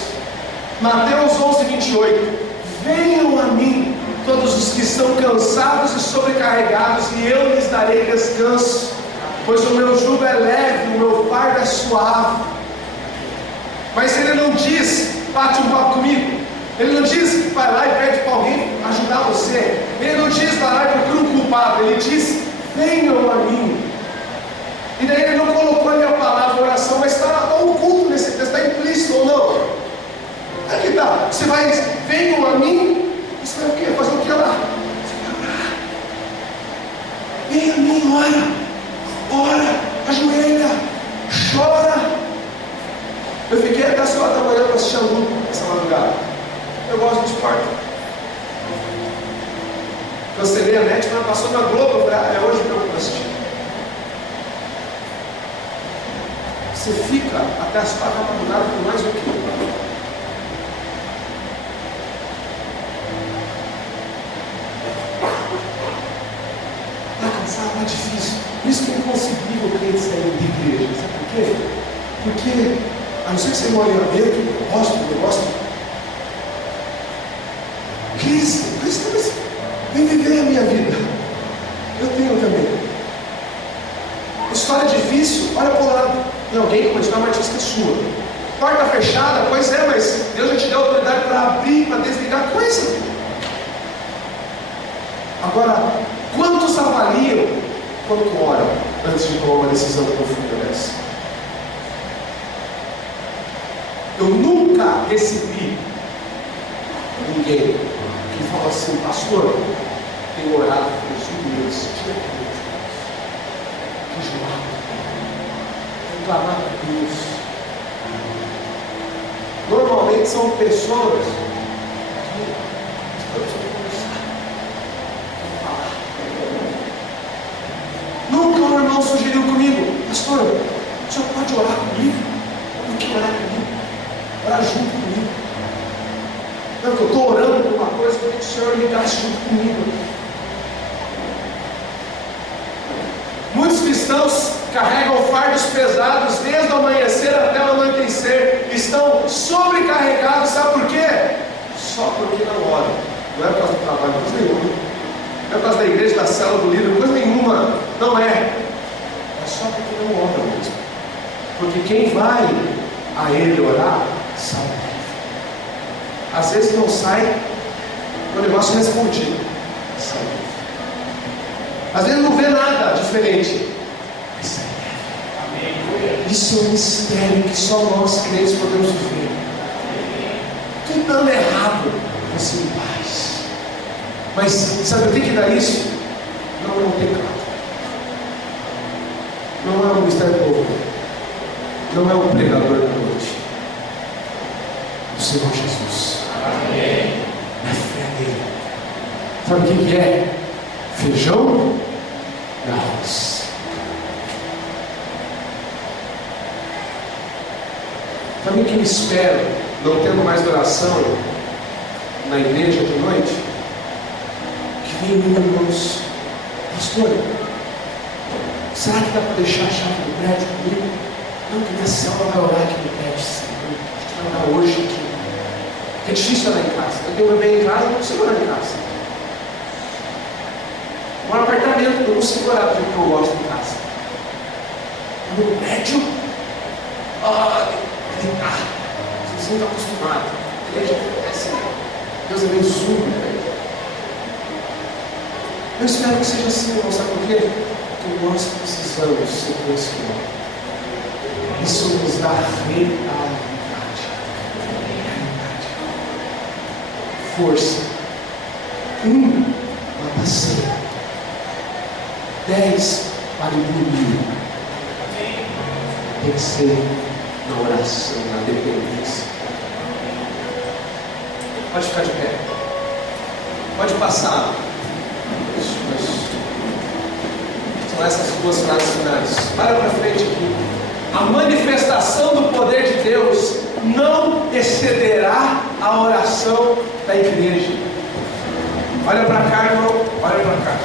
Mateus 11, 28. Venham a mim todos os que estão cansados e sobrecarregados, e eu lhes darei descanso, pois o meu jugo é leve, o meu fardo é suave. Mas ele não diz, bate um papo comigo. Ele não diz, vai lá e pede para alguém ajudar você. Ele não diz, vai lá e procura um culpado. Ele diz, venham a mim. E daí ele não colocou ali a palavra oração, mas está oculto nesse texto, está implícito ou não? Aqui está, você vai, venham a mim. Você vai o quê? Fazer o que lá? Você vai orar. Venha a mim, ora, ajoelha, chora. Eu fiquei até as 4 da manhã para assistir a luta essa madrugada. Eu gosto de esporte. Cancelei a net, mas passou na Globo. Eu falei, é hoje que eu vou assistir. Você fica até as 4 da madrugada por mais um quilo. Está difícil. Isso que é inconcebível o crente sair de igreja. Sabe por quê? Porque, a não ser que você mora em dentro, eu gosto. Crise, vem viver a minha vida. Eu tenho também. História difícil, olha para o lado. Tem alguém com uma história mais difícil que a sua. Porta fechada, pois é, mas Deus já te deu autoridade para abrir, para desligar coisa. Agora, quantos avaliam quanto oram antes de tomar uma decisão profunda dessa? Eu nunca recebi ninguém que fala assim, pastor, tenho orado por 5 meses, que jejuado, tenho clamado a Deus. Normalmente são pessoas que nunca um irmão sugeriu comigo, pastor, o senhor pode orar comigo? Por que orar comigo? Orar junto comigo. Não, que eu estou orando por uma coisa, eu queria que o senhor ligasse junto comigo. Muitos cristãos carregam fardos pesados desde o amanhecer até o anoitecer. Estão sobrecarregados, sabe por quê? Só porque não oram. Não é por causa do trabalho, coisa nenhuma. Não é por causa da igreja, da célula, do líder, coisa nenhuma. Não é. É só porque não ora mesmo. Porque quem vai a ele orar, sabe. Às vezes não sai o negócio respondido. Sai. Às vezes não vê nada diferente. Mas sai. Isso é um mistério que só nós crentes podemos viver. Tudo dando errado, você em paz. Mas sabe o que dá isso? Não é um pecado. Não é um mistério novo. Não é um pregador da noite. O Senhor Jesus. Amém. Na fé dele. Sabe o que é? Feijão e arroz. Sabe o que eu espero, não tendo mais oração na igreja de noite? Que venham irmãos, pastor, será que dá para deixar a chave do prédio comigo? Não, que minha célula vai orar aqui no prédio, Senhor. A gente vai orar hoje aqui. É difícil orar em casa. Eu tenho um bebê em casa, eu não consigo orar em casa. Moro no apartamento, eu não consigo orar do jeito que eu gosto em casa. No prédio, vocês não estão acostumados. É assim, Deus é meio surdo, né? Eu espero que seja assim, irmão, sabe por quê? Porque nós precisamos ser transformados. Isso nos dá realidade. Força. 1 mata 100. 10 para engolir. Tem que ser na oração, na dependência. Pode ficar de pé. Pode passar. Isso. São essas 2 frases finais. Para para frente aqui. A manifestação do poder de Deus não excederá a oração da igreja. Olha para cá, irmão. Olha para cá.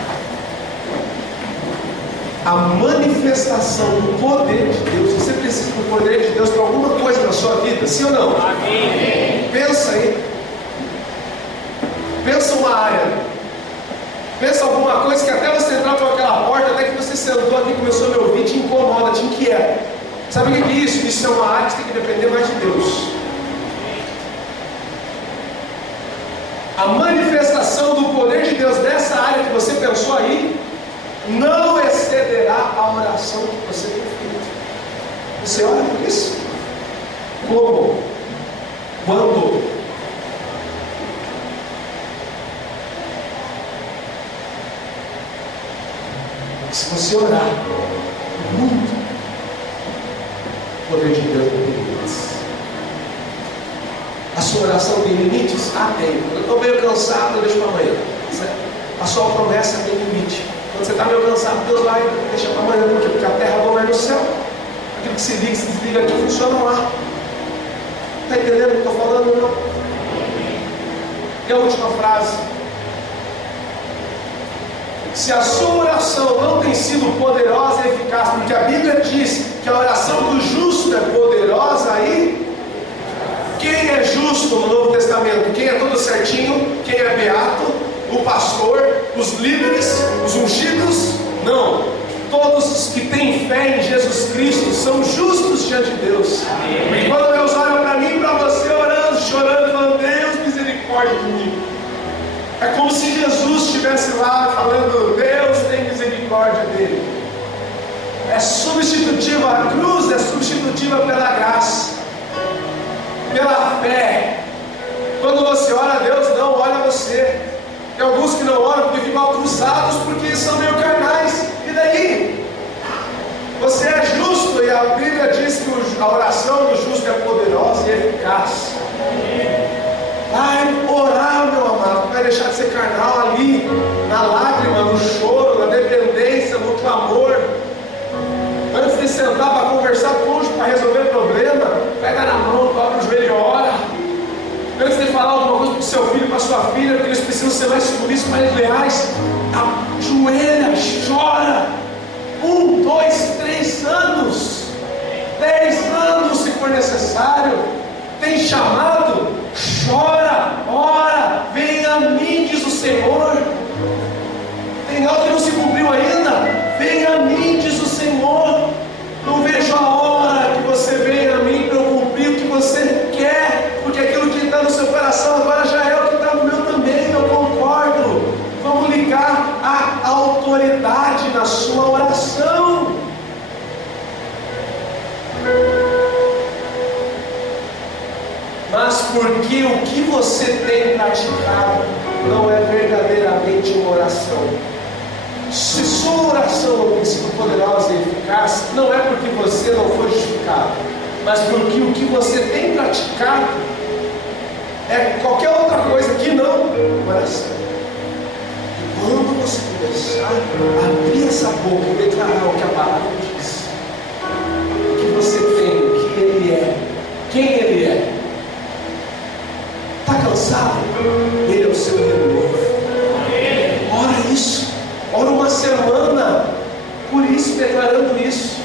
A manifestação do poder de Deus, você precisa precisa do poder de Deus para alguma coisa na sua vida? Sim ou não? Amém. Pensa aí. Pensa uma área. Pensa alguma coisa que até você entrar por aquela porta, até que você sentou aqui e começou a me ouvir, te incomoda, te inquieta. Sabe o que é isso? Isso é uma área que você tem que depender mais de Deus. A manifestação do poder de Deus nessa área que você pensou aí não excederá a oração que você tem feito. Você ora por isso? Como? Quando? Se você orar muito, o poder de Deus não tem limites. A sua oração tem limites? Ah, tem. Eu estou meio cansado, eu deixo para amanhã. A sua promessa tem limite. Quando você está meio cansado, Deus vai deixar para amanhã. Por quê? Porque a terra governa o céu. Aquilo que se liga, se desliga aqui, funciona lá. Está entendendo o que eu estou falando? Não? E a última frase. Se a sua oração não tem sido poderosa e eficaz, porque a Bíblia diz que a oração do justo é poderosa, aí quem é justo no Novo Testamento? Quem é todo certinho? Quem é beato? O pastor? Os líderes? Os ungidos? Não. Todos os que têm fé em Jesus Cristo são justos diante de Deus. E quando Deus olha para mim e para você orando, chorando, falando, Deus, misericórdia de mim. É como se Jesus estivesse lá falando, Deus tem misericórdia dele. É substitutiva, a cruz é substitutiva pela graça, pela fé. Quando você ora, Deus não olha você. Tem alguns que não oram porque ficam cruzados, porque são meio carnais. E daí? Você é justo, e a Bíblia diz que a oração do justo é poderosa e eficaz. Vai orar, meu amado, vai deixar de ser carnal ali, na lágrima, no choro, na dependência, no clamor. Antes de sentar para conversar com o cônjuge, para resolver problema, pega na mão, dobra o joelho e ora. Antes de falar alguma coisa para o seu filho, para a sua filha, porque eles precisam ser mais submissos, mais leais, ajoelha, chora. 1, 2, 3 anos, 10 anos se for necessário. Tem chamado, chora, ora, venha a mim, diz o Senhor. Tem algo que não se cumpriu ainda? Venha a mim, diz o Senhor. Não vejo a hora que você venha a mim para eu cumprir o que você quer, porque aquilo que está no seu coração agora já é o que está no meu também, eu concordo. Vamos ligar a autoridade na sua oração. Mas porque o que você tem praticado não é verdadeiramente uma oração. Se sua oração não tem sido poderosa e eficaz, não é porque você não foi justificado, mas porque o que você tem praticado é qualquer outra coisa que não oração. E quando você começar a abrir essa boca e declarar o que a palavra diz, o que você tem, o que Ele é, quem Ele é. Está cansado? Ele é o seu renovo. Ora isso. Ora uma semana por isso, declarando isso.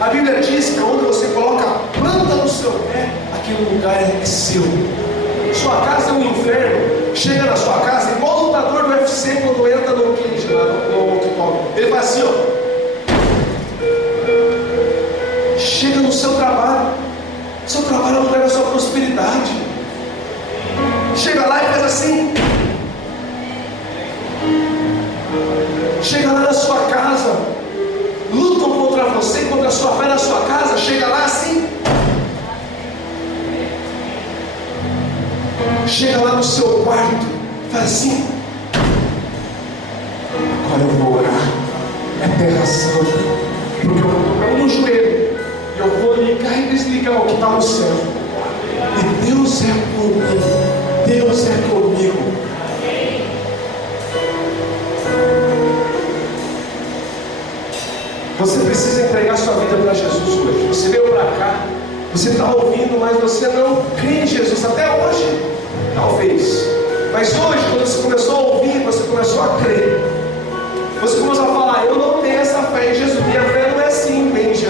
A Bíblia diz que onde você coloca a planta do seu pé, aquele lugar é seu. Sua casa é um inferno. Chega na sua casa, igual o lutador do UFC quando entra no cage lá, no octógono. Ele faz assim, ó. Chega no seu trabalho. Seu trabalho é o lugar da sua prosperidade. Chega lá e faz assim. Chega lá na sua casa. Lutam contra você, contra a sua fé na sua casa. Chega lá assim. Chega lá no seu quarto. Faz assim. Agora eu vou orar. É terra santa. Porque eu vou no joelho. Eu vou ligar e desligar o que está no céu. E Deus é comigo. Deus é comigo. Você precisa entregar sua vida para Jesus hoje. Você veio para cá. Você está ouvindo, mas você não crê em Jesus. Até hoje, talvez. Mas hoje, quando você começou a ouvir, você começou a crer. Você começou a falar, eu não tenho essa fé em Jesus. Minha fé não é assim em Jesus.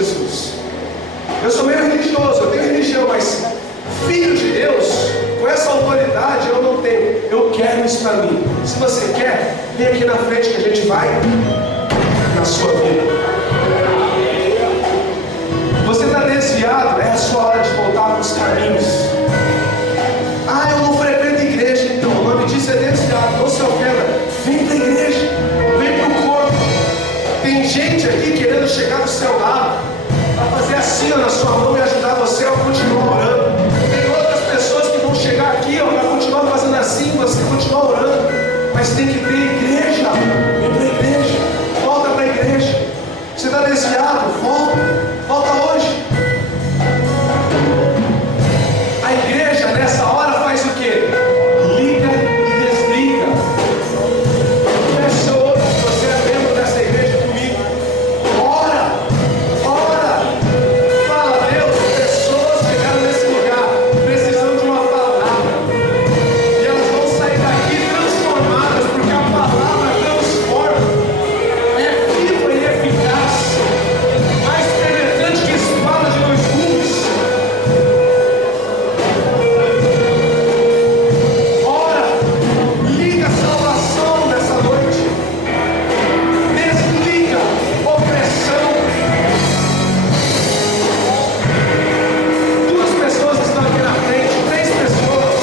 aqui querendo chegar do seu lado, para fazer assim ó, na sua mão e ajudar você a continuar orando. Tem outras pessoas que vão chegar aqui para continuar fazendo assim, você continuar orando. Mas tem que ter igreja. Vem para a igreja. Volta para a igreja. Você está desviado? Volta hoje. A igreja nessa hora faz o quê? Liga e desliga. Pessoa, se você é membro dessa igreja comigo, ora. Fala, Deus, pessoas chegaram nesse lugar, precisando de uma palavra. E elas vão sair daqui transformadas, porque a palavra transforma. É viva e eficaz. Mais penetrante que espada de dois gumes. Ora, liga a salvação nessa noite. Desliga opressão. Duas pessoas estão aqui na frente, 3 pessoas.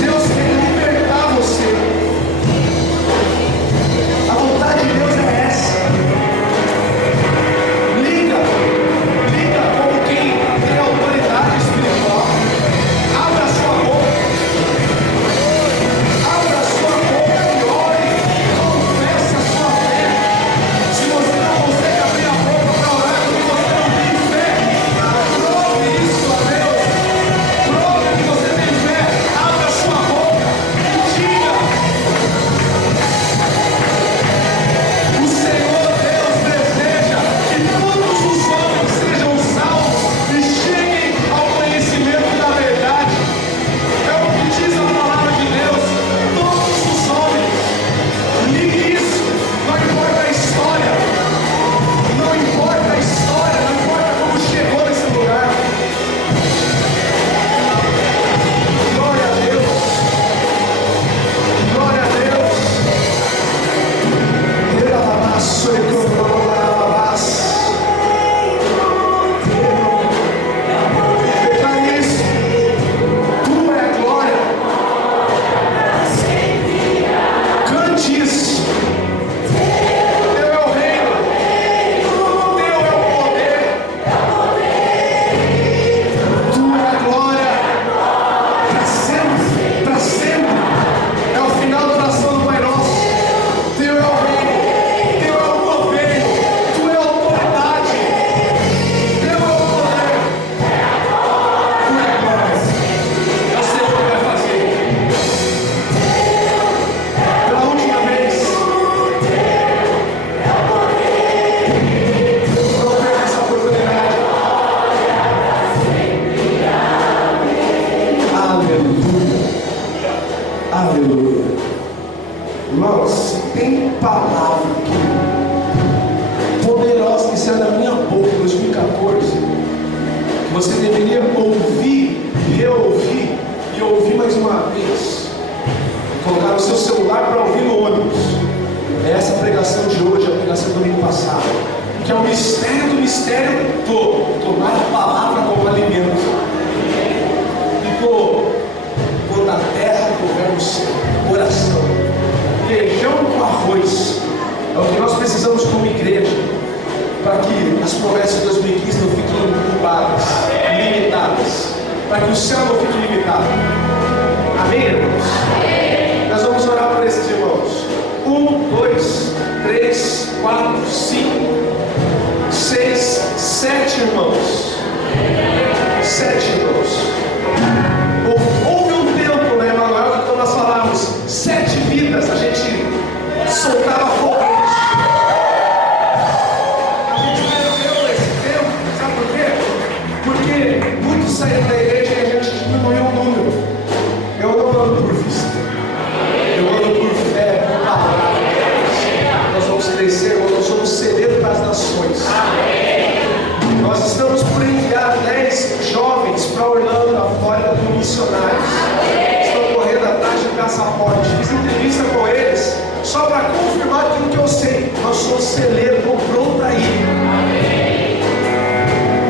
Deus quer libertar você. A vontade de Deus é essa. Liga como quem tem autoridade espiritual. Abra sua boca e ore, confesse a sua fé. Se você não consegue abrir a boca para orar porque você não tem fé, prove isso a Deus. Prove que você tem fé. Abra sua boca e diga: o Senhor Deus deseja que todos os homens sejam salvos e cheguem ao conhecimento da verdade. É o que diz a palavra de Deus. Todos os homens. Ligue isso. Não importa a história. Não importa a história. Não importa como chegou nesse lugar. Glória a Deus. Glória a Deus. Declare isso. Tu é a glória. Cante isso. Teu é o reino. Teu é o poder. Tu é a glória. Para sempre. Para sempre. É o final da oração do Pai Nosso. Teu é o reino. Teu é o governo. Tu é a autoridade. Teu é o poder. Tu é a glória. Eu sei o que vai fazer. Pela última vez. Não perca essa oportunidade. Aleluia. Aleluia. Irmãos, tem palavra aqui poderosa que sai da minha boca em 2014, que você deveria ouvir, reouvir e ouvir mais uma vez. Colocar no seu celular para ouvir no ônibus. É essa a pregação de hoje, a pregação do domingo passado, que é o mistério do mistério todo. Tomar a palavra como alimento. E pôr da terra governa o seu coração. Feijão com arroz é o que nós precisamos como igreja, para que as promessas de 2015 não fiquem ocupadas, limitadas, para que o céu não fique limitado. Amém, irmãos? Nós vamos orar por esses irmãos. 1, 2, 3, 4, 5, 6, 7 irmãos. 7 irmãos. Houve um tempo, né, Emanuel, que quando nós falávamos 7 vidas, a gente soltava foguete. A gente perdeu esse tempo, sabe por quê? Porque muitos saíram da igreja e a gente diminuiu o número. Eu não ando por vista, eu ando por fé, por palavra. Nós vamos crescer, nós vamos ceder para as nações. Nós estamos por enviar 10 jovens para Orlando, na Flórida, como missionários. Estão correndo atrás de passaporte. Fiz entrevista com eles só para confirmar aquilo que eu sei. Nós somos celeiro, estou pronto para ir.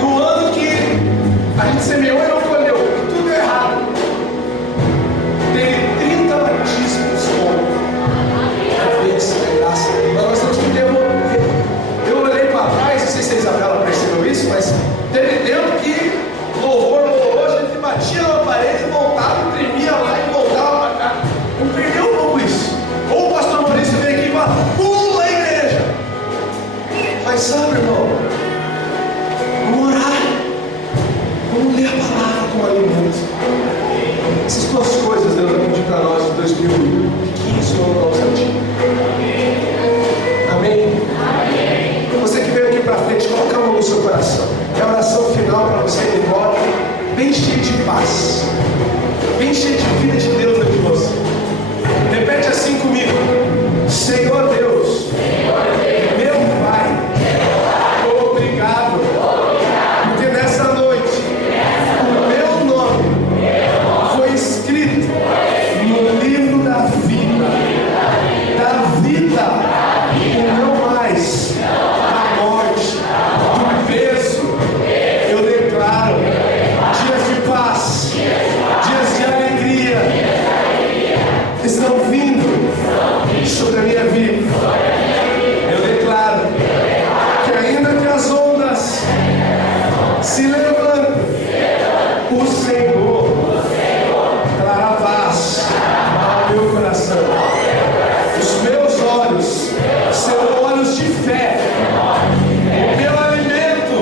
No ano que a gente semeou e não colheu, tudo errado. Teve 30 batismos com a cabeça da graça. Mas nós estamos pedindo Mas sabe, irmão, vamos orar, vamos ler a palavra como alimento. Essas duas coisas Deus vai pedir para nós em 2015 no ano causativo. Amém? Amém? Você que veio aqui para frente, coloca a mão no seu coração. É a oração final para você ir embora, bem cheio de paz, bem cheio de vida de Deus dentro de você. Repete assim comigo: Senhor Deus, meu Pai, obrigado, porque nessa noite o meu nome foi escrito no livro da vida, e não mais da morte, do peso. Eu declaro dias de paz, dias de alegria estão vindo sobre a minha vida. Eu declaro que ainda que as ondas se levantem, o Senhor trará paz ao meu coração. Os meus olhos serão olhos de fé. O meu alimento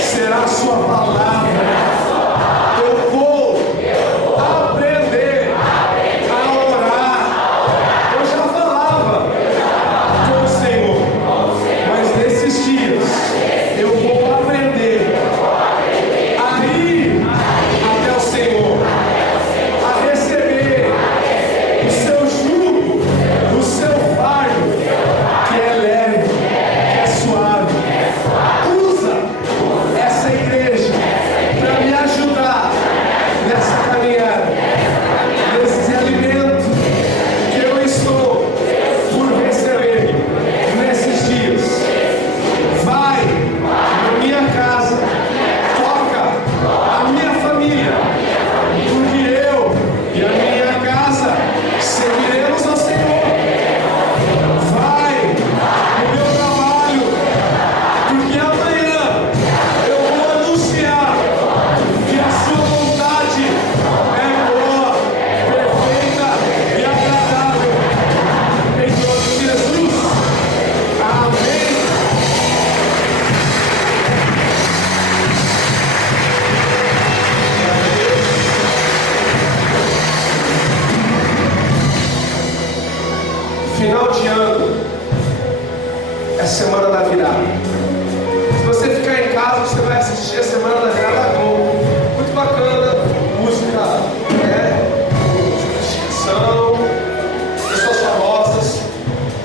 será a sua palavra. Eu vou aprender a orar. Eu já falava com o Senhor, mas nesses dias eu vou aprender a ir até o Senhor, a receber o seu jugo, o seu fardo, que é leve, que é suave. Usa essa igreja para me ajudar nessa caminhada, nesse alimento que eu estou por receber nesses dias. Vai na minha casa, toca a minha família, porque eu e a minha casa seguiremos ao Senhor. Vai no meu trabalho, porque amanhã eu vou anunciar que a sua vontade é boa, perfeita e agradável. Em nome de Jesus. Amém. Final de ano é semana da virada. Se você ficar em casa, você vai assistir a semana da virada da Globo. Muito bacana, música, ficção, pessoas famosas.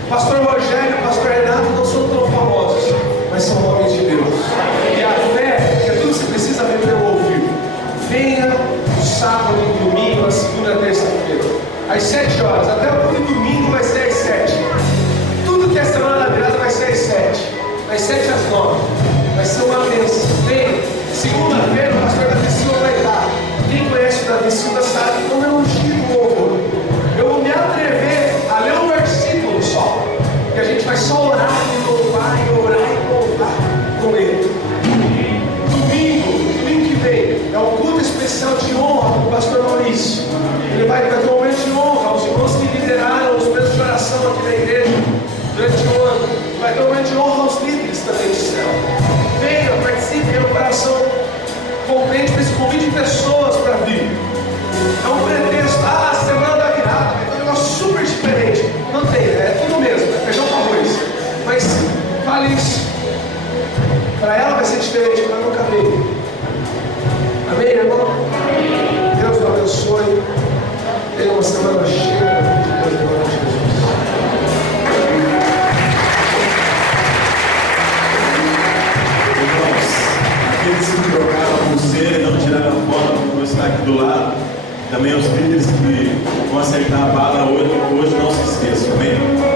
Pastor Rogério e Pastor Renato não são tão famosos, mas são homens de Deus. E a fé, que é tudo que você precisa ver pelo ouvido. Venha no sábado, no domingo, na segunda e terça-feira, às 7 horas. Até o domingo vai ser às 7. Tudo que é semana da virada vai ser às 7. Das 7 às 9. Vai ser uma bênção. Venha. Segunda-feira o pastor Davi Silva vai estar. Quem conhece o Davi Silva sabe como eu ungir o louvor. Eu vou me atrever a ler um versículo só. E a gente vai só orar e louvar com ele. Domingo que vem, é um culto especial de honra para o pastor Maurício. Ele vai ter um momento de honra aos irmãos que lideraram os momentos de oração aqui na igreja durante o ano. Vai ter um momento de honra aos líderes também do céu. Venha, participe, tenha um coração contente com esse convite de pessoas para vir. É um pretexto, semana da virada, é um negócio super diferente. Não tem, é tudo mesmo, é feijão com arroz. Mas fale isso. Para ela vai ser diferente, para nunca veio. Amém, irmão? Deus o abençoe. Tenha uma semana cheia de Deus, em nome de Jesus. Irmãos, aqueles que trocaram a pulseira e não tiraram a foto, vão estar aqui do lado. Também os líderes que vão acertar a bala hoje não se esqueçam, amém?